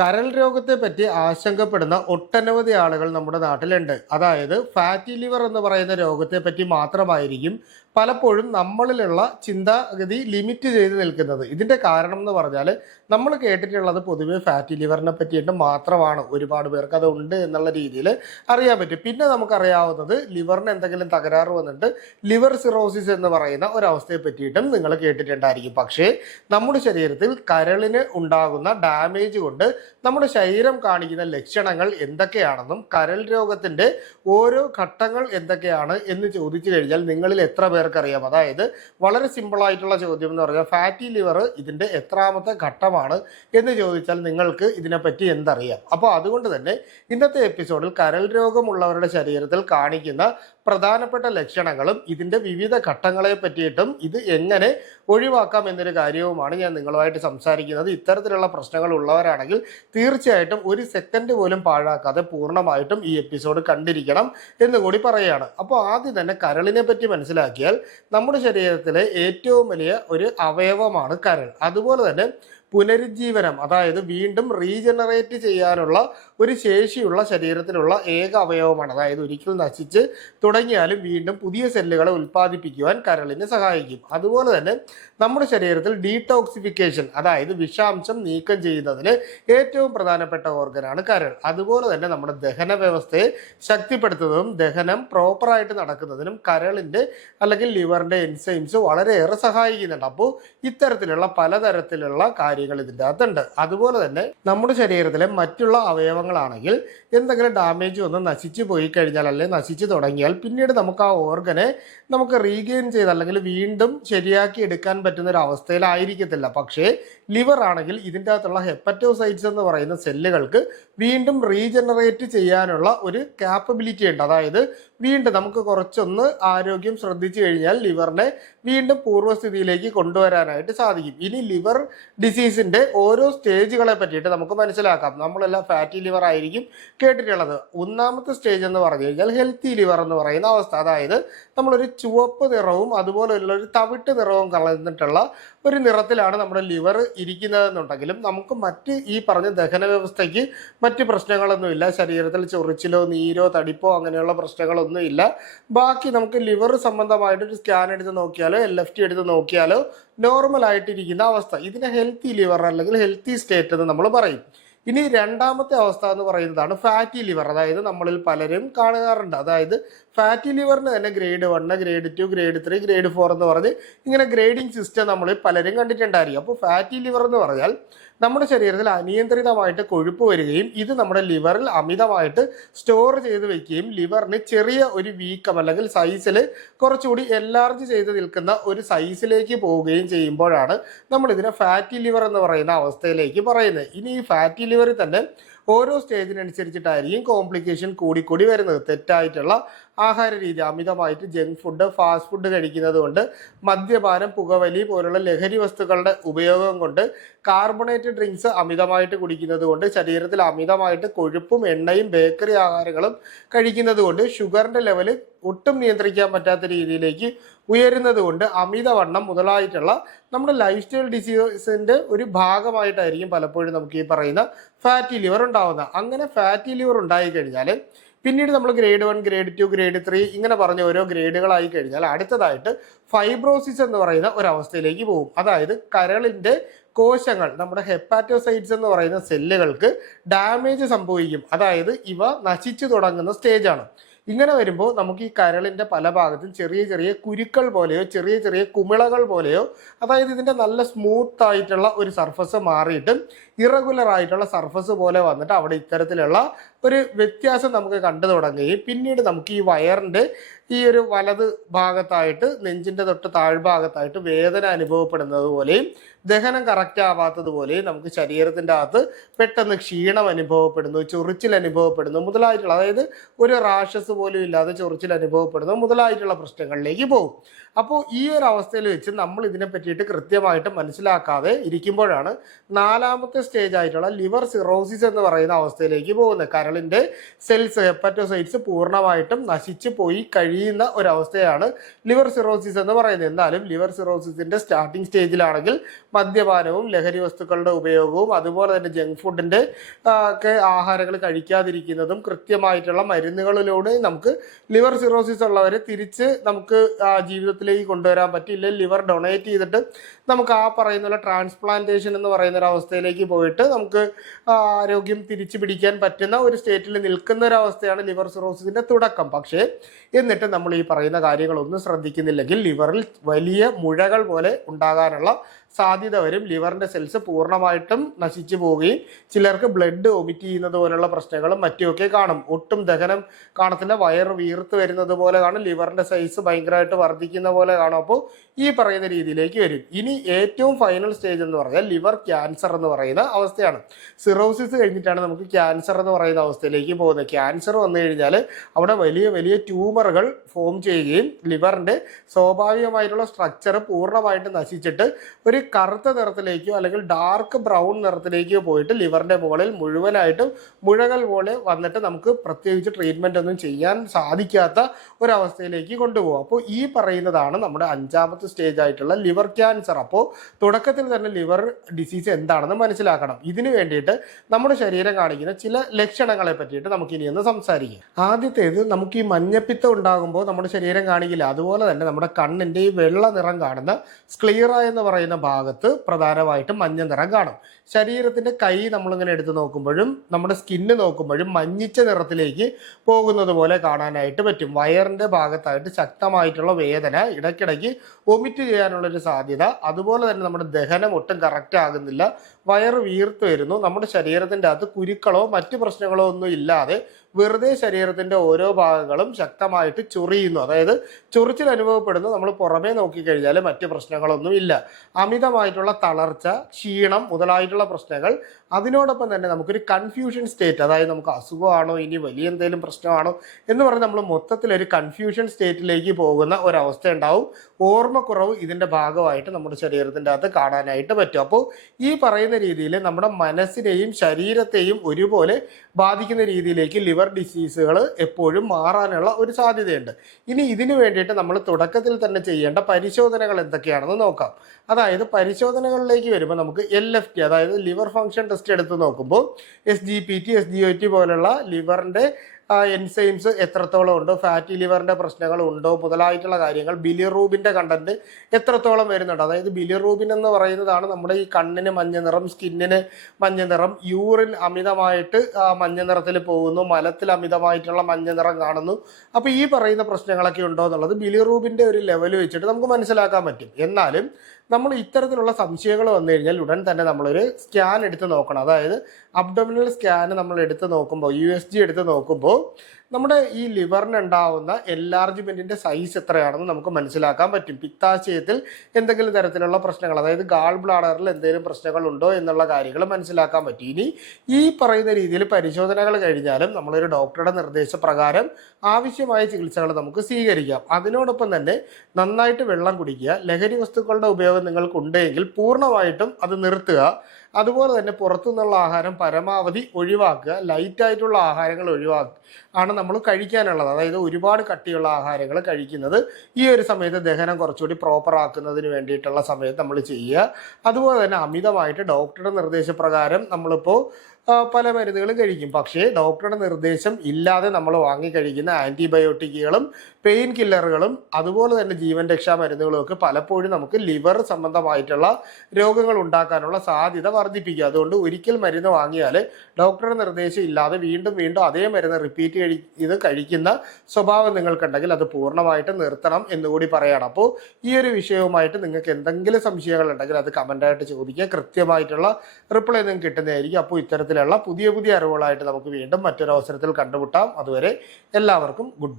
കരൾ രോഗത്തെ പറ്റി ആശങ്കപ്പെടുന്ന ഒട്ടനവധി ആളുകൾ നമ്മുടെ നാട്ടിലുണ്ട്. അതായത് ഫാറ്റി ലിവർ എന്ന് പറയുന്ന രോഗത്തെ പറ്റി മാത്രമായിരിക്കും പലപ്പോഴും നമ്മളിലുള്ള ചിന്താഗതി ലിമിറ്റ് ചെയ്ത് നിൽക്കുന്നത്. ഇതിന്റെ കാരണം എന്ന് പറഞ്ഞാൽ നമ്മൾ കേട്ടിട്ടുള്ളത് പൊതുവെ ഫാറ്റി ലിവറിനെ പറ്റിയിട്ട് മാത്രമാണ്. ഒരുപാട് പേർക്ക് അത് ഉണ്ട് എന്നുള്ള രീതിയിൽ അറിയാൻ പറ്റും. പിന്നെ നമുക്കറിയാവുന്നത് ലിവറിന് എന്തെങ്കിലും തകരാറ് വന്നിട്ട് ലിവർ സിറോസിസ് എന്ന് പറയുന്ന ഒരവസ്ഥയെ പറ്റിയിട്ടും നിങ്ങൾ കേട്ടിട്ടുണ്ടായിരിക്കും. പക്ഷേ നമ്മുടെ ശരീരത്തിൽ കരളിന് ഉണ്ടാകുന്ന ഡാമേജ് കൊണ്ട് നമ്മുടെ ശരീരം കാണിക്കുന്ന ലക്ഷണങ്ങൾ എന്തൊക്കെയാണെന്നും കരൾ രോഗത്തിന്റെ ഓരോ ഘട്ടങ്ങൾ എന്തൊക്കെയാണ് എന്ന് ചോദിച്ചു കഴിഞ്ഞാൽ നിങ്ങളിൽ എത്ര പേർക്കറിയാം? അതായത് വളരെ സിമ്പിൾ ആയിട്ടുള്ള ചോദ്യം എന്ന് പറഞ്ഞാൽ ഫാറ്റി ലിവർ ഇതിന്റെ എത്രാമത്തെ ഘട്ടമാണ് എന്ന് ചോദിച്ചാൽ നിങ്ങൾക്ക് ഇതിനെപ്പറ്റി എന്തറിയാം? അപ്പോൾ അതുകൊണ്ട് തന്നെ ഇന്നത്തെ എപ്പിസോഡിൽ കരൾ രോഗമുള്ളവരുടെ ശരീരത്തിൽ കാണിക്കുന്ന പ്രധാനപ്പെട്ട ലക്ഷണങ്ങളും ഇതിന്റെ വിവിധ ഘട്ടങ്ങളെ പറ്റിയിട്ടും ഇത് എങ്ങനെ ഒഴിവാക്കാം എന്നൊരു കാര്യവുമാണ് ഞാൻ നിങ്ങളുമായിട്ട് സംസാരിക്കുന്നത്. ഇത്തരത്തിലുള്ള പ്രശ്നങ്ങൾ ഉള്ളവരാണെങ്കിൽ തീർച്ചയായിട്ടും ഒരു സെക്കൻഡ് പോലും പാഴാക്കാതെ പൂർണ്ണമായിട്ടും ഈ എപ്പിസോഡ് കണ്ടിരിക്കണം എന്നുകൂടി പറയുകയാണ്. അപ്പോൾ ആദ്യം തന്നെ കരളിനെ പറ്റി മനസ്സിലാക്കിയാൽ നമ്മുടെ ശരീരത്തിലെ ഏറ്റവും വലിയ ഒരു അവയവമാണ് കരൾ. അതുപോലെ തന്നെ പുനരുജ്ജീവനം, അതായത് വീണ്ടും റീജനറേറ്റ് ചെയ്യാനുള്ള ഒരു ശേഷിയുള്ള ശരീരത്തിലുള്ള ഏക അവയവമാണ്. അതായത് ഒരിക്കൽ നശിച്ച് തുടങ്ങിയാലും വീണ്ടും പുതിയ സെല്ലുകളെ ഉൽപ്പാദിപ്പിക്കുവാൻ കരളിന് സഹായിക്കും. അതുപോലെ തന്നെ നമ്മുടെ ശരീരത്തിൽ ഡീടോക്സിഫിക്കേഷൻ, അതായത് വിഷാംശം നീക്കം ചെയ്യുന്നതിന് ഏറ്റവും പ്രധാനപ്പെട്ട ഓർഗനാണ് കരൾ. അതുപോലെ തന്നെ നമ്മുടെ ദഹന വ്യവസ്ഥയെ ശക്തിപ്പെടുത്തുന്നതും ദഹനം പ്രോപ്പറായിട്ട് നടക്കുന്നതിനും കരളിൻ്റെ അല്ലെങ്കിൽ ലിവറിൻ്റെ എൻസൈംസ് വളരെയേറെ സഹായിക്കുന്നുണ്ട്. അപ്പോൾ ഇത്തരത്തിലുള്ള പലതരത്തിലുള്ള കാര്യങ്ങൾ ഇതിൻ്റെ അകത്തുണ്ട്. അതുപോലെ തന്നെ നമ്മുടെ ശരീരത്തിലെ മറ്റുള്ള അവയവങ്ങളാണെങ്കിൽ എന്തെങ്കിലും ഡാമേജ് വന്ന് നശിച്ചു പോയി കഴിഞ്ഞാൽ അല്ലെങ്കിൽ നശിച്ചു തുടങ്ങിയാൽ പിന്നീട് നമുക്ക് ആ ഓർഗനെ നമുക്ക് റീഗെയിൻ ചെയ്ത് അല്ലെങ്കിൽ വീണ്ടും ശരിയാക്കി എടുക്കാൻ പറ്റുന്ന ഒരു അവസ്ഥയിലായിരിക്കത്തില്ല. പക്ഷേ ലിവർ ആണെങ്കിൽ ഇതിൻ്റെ അകത്തുള്ള ഹെപ്പറ്റോസൈറ്റ്സ് എന്ന് പറയുന്ന സെല്ലുകൾക്ക് വീണ്ടും റീജനറേറ്റ് ചെയ്യാനുള്ള ഒരു കാപ്പബിലിറ്റി ഉണ്ട്. അതായത് വീണ്ടും നമുക്ക് കുറച്ചൊന്ന് ആരോഗ്യം ശ്രദ്ധിച്ചു കഴിഞ്ഞാൽ ലിവറിനെ വീണ്ടും പൂർവ്വസ്ഥിതിയിലേക്ക് കൊണ്ടുവരാനായിട്ട് സാധിക്കും. ഇനി ലിവർ ഡിസീസിന്റെ ഓരോ സ്റ്റേജുകളെ പറ്റിയിട്ട് നമുക്ക് മനസ്സിലാക്കാം. നമ്മളെല്ലാം ഫാറ്റി ലിവർ ആയിരിക്കും കേട്ടിട്ടുള്ളത്. ഒന്നാമത്തെ സ്റ്റേജ് എന്ന് പറഞ്ഞു കഴിഞ്ഞാൽ ഹെൽത്തി ലിവർ എന്ന് പറയുന്ന അവസ്ഥ. അതായത് നമ്മളൊരു ചുവപ്പ് നിറവും അതുപോലെയുള്ള ഒരു തവിട്ട് നിറവും കളഞ്ഞിട്ടുള്ള ഒരു നിറത്തിലാണ് നമ്മുടെ ലിവർ ഇരിക്കുന്നതെന്നുണ്ടെങ്കിലും നമുക്ക് മറ്റ് ഈ പറഞ്ഞ ദഹന വ്യവസ്ഥയ്ക്ക് മറ്റ് പ്രശ്നങ്ങളൊന്നുമില്ല. ശരീരത്തിൽ ചൊറിച്ചിലോ നീരോ തടിപ്പോ അങ്ങനെയുള്ള പ്രശ്നങ്ങളൊന്നും ഇല്ല. ബാക്കി നമുക്ക് ലിവർ സംബന്ധമായിട്ടൊരു സ്കാൻ എടുത്ത് നോക്കിയാലോ LFT എടുത്ത് നോക്കിയാലോ നോർമൽ ആയിട്ടിരിക്കുന്ന അവസ്ഥ, ഇതിനെ ഹെൽത്തി ലിവർ അല്ലെങ്കിൽ ഹെൽത്തി സ്റ്റേറ്റ് എന്ന് നമ്മൾ പറയും. ഇനി രണ്ടാമത്തെ അവസ്ഥ എന്ന് പറയുന്നതാണ് ഫാറ്റി ലിവർ. അതായത് നമ്മളിൽ പലരും കാണാറുണ്ട്. അതായത് ഫാറ്റി ലിവറിന് തന്നെ ഗ്രേഡ് 1, ഗ്രേഡ് 2, ഗ്രേഡ് 3, ഗ്രേഡ് 4 എന്ന് പറഞ്ഞ് ഇങ്ങനെ ഗ്രേഡിംഗ് സിസ്റ്റം നമ്മൾ പലരും കണ്ടിട്ടുണ്ടായിരിക്കും. അപ്പോൾ ഫാറ്റി ലിവർ എന്ന് പറഞ്ഞാൽ നമ്മുടെ ശരീരത്തിൽ അനിയന്ത്രിതമായിട്ട് കൊഴുപ്പ് വരികയും ഇത് നമ്മുടെ ലിവറിൽ അമിതമായിട്ട് സ്റ്റോർ ചെയ്ത് വെക്കുകയും ലിവറിന് ചെറിയ ഒരു വീക്കം അല്ലെങ്കിൽ സൈസിൽ കുറച്ചുകൂടി എൻലാർജ് ചെയ്ത് നിൽക്കുന്ന ഒരു സൈസിലേക്ക് പോവുകയും ചെയ്യുമ്പോഴാണ് നമ്മളിതിനെ ഫാറ്റി ലിവർ എന്ന് പറയുന്ന അവസ്ഥയിലേക്ക് പറയുന്നത്. ഇനി ഈ ഫാറ്റി ലിവറിൽ തന്നെ ഓരോ സ്റ്റേജിനനുസരിച്ചിട്ടായിരിക്കും കോംപ്ലിക്കേഷൻ കൂടിക്കൂടി വരുന്നത്. തെറ്റായിട്ടുള്ള ആഹാര രീതി, അമിതമായിട്ട് ജങ്ക് ഫുഡ്, ഫാസ്റ്റ് ഫുഡ് കഴിക്കുന്നത് കൊണ്ട്, മദ്യപാനം, പുകവലി പോലുള്ള ലഹരി വസ്തുക്കളുടെ ഉപയോഗം കൊണ്ട്, കാർബണേറ്റഡ് ഡ്രിങ്ക്സ് അമിതമായിട്ട് കുടിക്കുന്നത് കൊണ്ട്, ശരീരത്തിൽ അമിതമായിട്ട് കൊഴുപ്പും എണ്ണയും ബേക്കറി ആഹാരങ്ങളും കഴിക്കുന്നത് കൊണ്ട് ഷുഗറിന്റെ ലെവല് ഒട്ടും നിയന്ത്രിക്കാൻ പറ്റാത്ത രീതിയിലേക്ക് ഉയരുന്നത് കൊണ്ട്, അമിതവണ്ണം മുതലായിട്ടുള്ള നമ്മുടെ ലൈഫ് സ്റ്റൈൽ ഡിസീസിന്റെ ഒരു ഭാഗമായിട്ടായിരിക്കും പലപ്പോഴും നമുക്ക് ഈ പറയുന്ന ഫാറ്റി ലിവർ ഉണ്ടാവുന്നത്. അങ്ങനെ ഫാറ്റി ലിവർ ഉണ്ടായി കഴിഞ്ഞാൽ പിന്നീട് നമ്മൾ ഗ്രേഡ് 1, ഗ്രേഡ് 2, ഗ്രേഡ് 3 ഇങ്ങനെ പറഞ്ഞ ഓരോ ഗ്രേഡുകളായി കഴിഞ്ഞാൽ അടുത്തതായിട്ട് ഫൈബ്രോസിസ് എന്ന് പറയുന്ന ഒരവസ്ഥയിലേക്ക് പോകും. അതായത് കരളിന്റെ കോശങ്ങൾ, നമ്മുടെ ഹെപ്പാറ്റോസൈറ്റ്സ് എന്ന് പറയുന്ന സെല്ലുകൾക്ക് ഡാമേജ് സംഭവിക്കും. അതായത് ഇവ നശിച്ചു തുടങ്ങുന്ന സ്റ്റേജാണ്. ഇങ്ങനെ വരുമ്പോൾ നമുക്ക് ഈ കരളിന്റെ പല ഭാഗത്തും ചെറിയ ചെറിയ കുരുക്കൾ പോലെയോ ചെറിയ ചെറിയ കുമിളകൾ പോലെയോ, അതായത് ഇതിന്റെ നല്ല സ്മൂത്ത് ആയിട്ടുള്ള ഒരു സർഫസ് മാറിയിട്ട് ഇറഗുലർ ആയിട്ടുള്ള സർഫസ് പോലെ വന്നിട്ട് അവിടെ ഇത്തരത്തിലുള്ള ഒരു വ്യത്യാസം നമുക്ക് കണ്ടു തുടങ്ങുകയും പിന്നീട് നമുക്ക് ഈ വയറിന്റെ ഈ ഒരു വലത് ഭാഗത്തായിട്ട് നെഞ്ചിന്റെ തൊട്ട് താഴ്ഭാഗത്തായിട്ട് വേദന അനുഭവപ്പെടുന്നത് പോലെയും ദഹനം കറക്റ്റ് ആവാത്തതുപോലെയും നമുക്ക് ശരീരത്തിൻ്റെ അകത്ത് പെട്ടെന്ന് ക്ഷീണം അനുഭവപ്പെടുന്നു, ചൊറിച്ചിൽ അനുഭവപ്പെടുന്നു മുതലായിട്ടുള്ള, അതായത് ഒരു റാഷസ് പോലും ഇല്ലാതെ ചൊറിച്ചിൽ അനുഭവപ്പെടുന്നു മുതലായിട്ടുള്ള പ്രശ്നങ്ങളിലേക്ക് പോകും. അപ്പോൾ ഈ ഒരു അവസ്ഥയിൽ വെച്ച് നമ്മൾ ഇതിനെ പറ്റിയിട്ട് കൃത്യമായിട്ട് മനസ്സിലാക്കാതെ ഇരിക്കുമ്പോഴാണ് നാലാമത്തെ സ്റ്റേജ് ആയിട്ടുള്ള ലിവർ സിറോസിസ് എന്ന് പറയുന്ന അവസ്ഥയിലേക്ക് പോകുന്നത്. കരളിന്റെ സെൽസ് ഹെപ്പറ്റോസൈറ്റ്സ് പൂർണ്ണമായിട്ടും നശിച്ചു പോയി കഴിയുന്ന ഒരവസ്ഥയാണ് ലിവർ സിറോസിസ് എന്ന് പറയുന്നത്. എന്നാലും ലിവർ സിറോസിസിന്റെ സ്റ്റാർട്ടിംഗ് സ്റ്റേജിലാണെങ്കിൽ മദ്യപാനവും ലഹരി വസ്തുക്കളുടെ ഉപയോഗവും അതുപോലെ തന്നെ ജങ്ക് ഫുഡിന്റെ ഒക്കെ ആഹാരങ്ങൾ കഴിക്കാതിരിക്കുന്നതും കൃത്യമായിട്ടുള്ള മരുന്നുകളിലൂടെ നമുക്ക് ലിവർ സിറോസിസ് ഉള്ളവരെ തിരിച്ച് നമുക്ക് ജീവിതത്തിലേക്ക് കൊണ്ടുവരാൻ പറ്റും. ഇല്ലെങ്കിൽ ലിവർ ഡൊണേറ്റ് ചെയ്തിട്ട് നമുക്ക് ആ പറയുന്ന ട്രാൻസ്പ്ലാന്റേഷൻ എന്ന് പറയുന്ന ഒരു അവസ്ഥയിലേക്ക് പോയിട്ട് നമുക്ക് ആരോഗ്യം തിരിച്ചു പിടിക്കാൻ പറ്റുന്ന ഒരു സ്റ്റേറ്റിൽ നിൽക്കുന്ന ഒരു അവസ്ഥയാണ് ലിവർ സിറോസിസിന്റെ തുടക്കം. പക്ഷേ എന്നിട്ട് നമ്മൾ ഈ പറയുന്ന കാര്യങ്ങളൊന്നും ശ്രദ്ധിക്കുന്നില്ലെങ്കിൽ ലിവറിൽ വലിയ മുഴകൾ പോലെ ഉണ്ടാകാനുള്ള സാധ്യത വരും. ലിവറിന്റെ സെൽസ് പൂർണ്ണമായിട്ടും നശിച്ചു പോവുകയും ചിലർക്ക് ബ്ലഡ് വൊമിറ്റ് ചെയ്യുന്നത് പോലുള്ള പ്രശ്നങ്ങളും മറ്റുമൊക്കെ കാണും. ഒട്ടും ദഹനം കാണത്തില്ല, വയറ് വീർത്ത് വരുന്നത് പോലെ കാണും, ലിവറിന്റെ സൈസ് ഭയങ്കരമായിട്ട് വർദ്ധിക്കുന്ന പോലെ കാണും. അപ്പോൾ ഈ പറയുന്ന രീതിയിലേക്ക് വരും. ഇനി ഏറ്റവും ഫൈനൽ സ്റ്റേജ് എന്ന് പറഞ്ഞാൽ ലിവർ ക്യാൻസർ എന്ന് പറയുന്ന അവസ്ഥയാണ്. സിറോസിസ് കഴിഞ്ഞിട്ടാണ് നമുക്ക് ക്യാൻസർ എന്ന് പറയുന്ന അവസ്ഥയിലേക്ക് പോകുന്നത്. ക്യാൻസർ വന്നു കഴിഞ്ഞാൽ അവിടെ വലിയ വലിയ ട്യൂമറുകൾ ഫോം ചെയ്യുകയും ലിവറിന്റെ സ്വാഭാവികമായിട്ടുള്ള സ്ട്രക്ചർ പൂർണ്ണമായിട്ട് നശിച്ചിട്ട് ഒരു കറുത്ത നിറത്തിലേക്കോ അല്ലെങ്കിൽ ഡാർക്ക് ബ്രൗൺ നിറത്തിലേക്കോ പോയിട്ട് ലിവറിന്റെ മുകളിൽ മുഴുവനായിട്ടും മുഴകൾ പോലെ വന്നിട്ട് നമുക്ക് പ്രത്യേകിച്ച് ട്രീറ്റ്മെന്റ് ഒന്നും ചെയ്യാൻ സാധിക്കാത്ത ഒരവസ്ഥയിലേക്ക് കൊണ്ടുപോകും. അപ്പോൾ ഈ പറയുന്നതാണ് നമ്മുടെ 5ാമത്തെ സ്റ്റേജ് ആയിട്ടുള്ള ലിവർ ക്യാൻസർ. അപ്പോൾ തുടക്കത്തിൽ തന്നെ ലിവർ ഡിസീസ് എന്താണെന്ന് മനസ്സിലാക്കണം. ഇതിനു വേണ്ടിയിട്ട് നമ്മുടെ ശരീരം കാണിക്കുന്ന ചില ലക്ഷണങ്ങളെ പറ്റിയിട്ട് നമുക്ക് ഇനി ഒന്ന് സംസാരിക്കാം. ആദ്യത്തേത്, നമുക്ക് ഈ മഞ്ഞപ്പിത്തം ഉണ്ടാകുമ്പോൾ നമ്മുടെ ശരീരം കാണിക്കില്ല. അതുപോലെ തന്നെ നമ്മുടെ കണ്ണിന്റെ ഈ വെള്ള നിറം കാണുന്ന സ്ക്ലീറ എന്ന് പറയുന്ന ഭാഗത്ത് പ്രധാനമായിട്ടും മഞ്ഞ നിറം കാണും. ശരീരത്തിന്റെ കൈ നമ്മളിങ്ങനെ എടുത്ത് നോക്കുമ്പോഴും നമ്മുടെ സ്കിന്ന് നോക്കുമ്പോഴും മഞ്ഞിച്ച നിറത്തിലേക്ക് പോകുന്നത് പോലെ കാണാനായിട്ട് പറ്റും. വയറിന്റെ ഭാഗത്തായിട്ട് ശക്തമായിട്ടുള്ള വേദന, ഇടയ്ക്കിടയ്ക്ക് വൊമിറ്റ് ചെയ്യാനുള്ളൊരു സാധ്യത, അതുപോലെ തന്നെ നമ്മുടെ ദഹനം ഒട്ടും കറക്റ്റ് ആകുന്നില്ല, വയറ് വീർത്ത് വരുന്നു, നമ്മുടെ ശരീരത്തിന്റെ അകത്ത് കുരുക്കളോ മറ്റു പ്രശ്നങ്ങളോ ഒന്നും ഇല്ലാതെ വെറുതെ ശരീരത്തിന്റെ ഓരോ ഭാഗങ്ങളും ശക്തമായിട്ട് ചൊറിയുന്നു. അതായത് ചൊറിച്ചിൽ അനുഭവപ്പെടുന്നു. നമ്മൾ പുറമേ നോക്കിക്കഴിഞ്ഞാൽ മറ്റു പ്രശ്നങ്ങളൊന്നും ഇല്ല. അമിതമായിട്ടുള്ള തളർച്ച, ക്ഷീണം മുതലായിട്ടുള്ള പ്രശ്നങ്ങൾ. അതിനോടൊപ്പം തന്നെ നമുക്കൊരു കൺഫ്യൂഷൻ സ്റ്റേറ്റ്, അതായത് നമുക്ക് അസുഖമാണോ ഇനി വലിയ എന്തെങ്കിലും പ്രശ്നമാണോ എന്ന് പറഞ്ഞ് നമ്മൾ മൊത്തത്തിലൊരു കൺഫ്യൂഷൻ സ്റ്റേറ്റിലേക്ക് പോകുന്ന ഒരവസ്ഥ ഉണ്ടാവും. ഓർമ്മക്കുറവ് ഇതിന്റെ ഭാഗമായിട്ട് നമ്മുടെ ശരീരത്തിന്റെ അകത്ത് കാണാനായിട്ട് പറ്റും. അപ്പോൾ ഈ പറയുന്ന രീതിയിൽ നമ്മുടെ മനസ്സിനെയും ശരീരത്തെയും ഒരുപോലെ ബാധിക്കുന്ന രീതിയിലേക്ക് ലിവർ ഡിസീസുകൾ എപ്പോഴും മാറാനുള്ള ഒരു സാധ്യതയുണ്ട്. ഇനി ഇതിനു വേണ്ടിയിട്ട് നമ്മൾ തുടക്കത്തിൽ തന്നെ ചെയ്യേണ്ട പരിശോധനകൾ എന്തൊക്കെയാണെന്ന് നോക്കാം. അതായത് പരിശോധനകളിലേക്ക് വരുമ്പോൾ നമുക്ക് LFT, അതായത് ലിവർ ഫംഗ്ഷൻ ടെസ്റ്റ് എടുത്ത് നോക്കുമ്പോൾ SGPT, SGOT പോലുള്ള ലിവറിന്റെ എൻസൈംസ് എത്രത്തോളം ഉണ്ടോ, ഫാറ്റി ലിവറിന്റെ പ്രശ്നങ്ങൾ ഉണ്ടോ മുതലായിട്ടുള്ള കാര്യങ്ങൾ, ബിലിറൂബിന്റെ കണ്ടന്റ് എത്രത്തോളം വരുന്നുണ്ട്. അതായത് ബിലിറൂബിൻ എന്ന് പറയുന്നതാണ് നമ്മുടെ ഈ കണ്ണിന് മഞ്ഞ നിറം, സ്കിന്നിന് മഞ്ഞ നിറം, യൂറിൻ അമിതമായിട്ട് മഞ്ഞ നിറത്തിൽ പോകുന്നു, മലത്തിൽ അമിതമായിട്ടുള്ള മഞ്ഞ നിറം കാണുന്നു. അപ്പൊ ഈ പറയുന്ന പ്രശ്നങ്ങളൊക്കെ ഉണ്ടോ എന്നുള്ളത് ബിലിറൂബിന്റെ ഒരു ലെവൽ വെച്ചിട്ട് നമുക്ക് മനസ്സിലാക്കാൻ പറ്റും. എന്നാലും നമ്മൾ ഇത്തരത്തിലുള്ള സംശയങ്ങൾ വന്നു കഴിഞ്ഞാൽ ഉടൻ തന്നെ നമ്മളൊരു സ്കാൻ എടുത്ത് നോക്കണം. അതായത് അബ്ഡോമിനൽ സ്കാൻ നമ്മൾ എടുത്ത് നോക്കുമ്പോൾ, USG എടുത്ത് നോക്കുമ്പോൾ നമ്മുടെ ഈ ലിവറിന് ഉണ്ടാവുന്ന എൻലാർജ്മെന്റിന്റെ സൈസ് എത്രയാണെന്ന് നമുക്ക് മനസ്സിലാക്കാൻ പറ്റും. പിത്താശയത്തിൽ എന്തെങ്കിലും തരത്തിലുള്ള പ്രശ്നങ്ങൾ, അതായത് ഗാൾ ബ്ലാഡറിൽ എന്തെങ്കിലും പ്രശ്നങ്ങൾ ഉണ്ടോ എന്നുള്ള കാര്യങ്ങൾ മനസ്സിലാക്കാൻ പറ്റും. ഇനി ഈ പറയുന്ന രീതിയിൽ പരിശോധനകൾ കഴിഞ്ഞാലും നമ്മളൊരു ഡോക്ടറുടെ നിർദ്ദേശപ്രകാരം ആവശ്യമായ ചികിത്സകൾ നമുക്ക് സ്വീകരിക്കാം. അതിനോടൊപ്പം തന്നെ നന്നായിട്ട് വെള്ളം കുടിക്കുക. ലഹരി വസ്തുക്കളുടെ ഉപയോഗം നിങ്ങൾക്കുണ്ടെങ്കിൽ പൂർണ്ണമായിട്ടും അത് നിർത്തുക. അതുപോലെ തന്നെ പുറത്തുനിന്നുള്ള ആഹാരം പരമാവധി ഒഴിവാക്കുക. ലൈറ്റായിട്ടുള്ള ആഹാരങ്ങൾ ഒഴിവാക്കുക ആണ് നമ്മൾ കഴിക്കാനുള്ളത്. അതായത് ഒരുപാട് കട്ടിയുള്ള ആഹാരങ്ങൾ കഴിക്കുന്നത് ഈ ഒരു സമയത്ത് ദഹനം കുറച്ചുകൂടി പ്രോപ്പർ ആക്കുന്നതിന് വേണ്ടിയിട്ടുള്ള സമയത്ത് നമ്മൾ ചെയ്യുക. അതുപോലെ തന്നെ അമിതമായിട്ട് ഡോക്ടറുടെ നിർദ്ദേശപ്രകാരം നമ്മളിപ്പോൾ പല മരുന്നുകളും കഴിക്കും. പക്ഷേ ഡോക്ടറുടെ നിർദ്ദേശം ഇല്ലാതെ നമ്മൾ വാങ്ങിക്കഴിക്കുന്ന ആൻറ്റിബയോട്ടിക്കുകളും പെയിൻ കില്ലറുകളും അതുപോലെ തന്നെ ജീവൻ രക്ഷാ മരുന്നുകളും ഒക്കെ പലപ്പോഴും നമുക്ക് ലിവർ സംബന്ധമായിട്ടുള്ള രോഗങ്ങൾ ഉണ്ടാക്കാനുള്ള സാധ്യത വർദ്ധിപ്പിക്കുക. അതുകൊണ്ട് ഒരിക്കൽ മരുന്ന് വാങ്ങിയാൽ ഡോക്ടറുടെ നിർദ്ദേശം ഇല്ലാതെ വീണ്ടും വീണ്ടും അതേ മരുന്ന് റിപ്പീറ്റ് ചെയ്ത് കഴിക്കുന്ന സ്വഭാവം നിങ്ങൾക്കുണ്ടെങ്കിൽ അത് പൂർണ്ണമായിട്ട് നിർത്തണം എന്നുകൂടി പറയണം. അപ്പോൾ ഈ ഒരു വിഷയവുമായിട്ട് നിങ്ങൾക്ക് എന്തെങ്കിലും സംശയങ്ങൾ ഉണ്ടെങ്കിൽ അത് കമൻ്റായിട്ട് ചോദിക്കുക. കൃത്യമായിട്ടുള്ള റിപ്ലൈ നിങ്ങൾക്ക് കിട്ടുന്നതായിരിക്കും. അപ്പോൾ ഇത്തരത്തിലുള്ള പുതിയ പുതിയ അറിവുകളായിട്ട് നമുക്ക് വീണ്ടും മറ്റൊരു അവസരത്തിൽ കണ്ടുമുട്ടാം. അതുവരെ എല്ലാവർക്കും ഗുഡ് ബൈ.